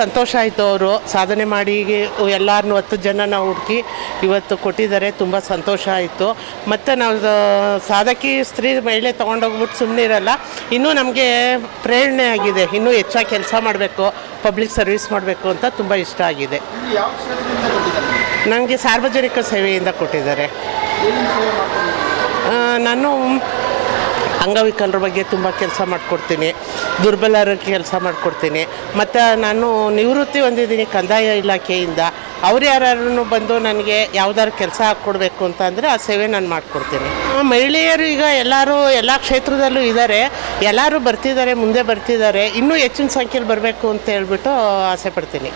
ಸಂತೋಷ ಆಯಿತು. ಅವರು ಸಾಧನೆ ಮಾಡಿ ಎಲ್ಲರನ್ನೂ 10 ಜನನ ಹುಡುಕಿ ಇವತ್ತು ಕೊಟ್ಟಿದ್ದಾರೆ. ತುಂಬ ಸಂತೋಷ ಆಯಿತು. ಮತ್ತು ನಾವು ಸಾಧಕಿ ಸ್ತ್ರೀ ಮಹಿಳೆ ತೊಗೊಂಡೋಗ್ಬಿಟ್ಟು ಸುಮ್ಮನೆ ಇರಲ್ಲ, ಇನ್ನೂ ನಮಗೆ ಪ್ರೇರಣೆ ಆಗಿದೆ. ಇನ್ನೂ ಹೆಚ್ಚಾಗಿ ಕೆಲಸ ಮಾಡಬೇಕು, ಪಬ್ಲಿಕ್ ಸರ್ವಿಸ್ ಮಾಡಬೇಕು ಅಂತ ತುಂಬ ಇಷ್ಟ ಆಗಿದೆ. ನನಗೆ ಸಾರ್ವಜನಿಕ ಸೇವೆಯಿಂದ ಕೊಟ್ಟಿದ್ದಾರೆ. ನಾನು ಅಂಗವಿಕಲರ ಬಗ್ಗೆ ತುಂಬ ಕೆಲಸ ಮಾಡಿಕೊಡ್ತೀನಿ, ದುರ್ಬಲರಿಗೆ ಕೆಲಸ ಮಾಡಿಕೊಡ್ತೀನಿ. ಮತ್ತು ನಾನು ನಿವೃತ್ತಿ ಹೊಂದಿದ್ದೀನಿ ಕಂದಾಯ ಇಲಾಖೆಯಿಂದ. ಅವ್ರು ಯಾರು ಬಂದು ನನಗೆ ಯಾವ್ದಾದ್ರು ಕೆಲಸ ಹಾಕ್ಕೊಡ್ಬೇಕು ಅಂತ ಅಂದರೆ ಆ ಸೇವೆ ನಾನು ಮಾಡಿಕೊಡ್ತೀನಿ. ಮಹಿಳೆಯರು ಈಗ ಎಲ್ಲರೂ ಎಲ್ಲ ಕ್ಷೇತ್ರದಲ್ಲೂ ಇದ್ದಾರೆ, ಎಲ್ಲರೂ ಬರ್ತಿದ್ದಾರೆ, ಮುಂದೆ ಬರ್ತಿದ್ದಾರೆ. ಇನ್ನೂ ಹೆಚ್ಚಿನ ಸಂಖ್ಯೆಯಲ್ಲಿ ಬರಬೇಕು ಅಂತ ಹೇಳ್ಬಿಟ್ಟು ಆಸೆ ಪಡ್ತೀನಿ.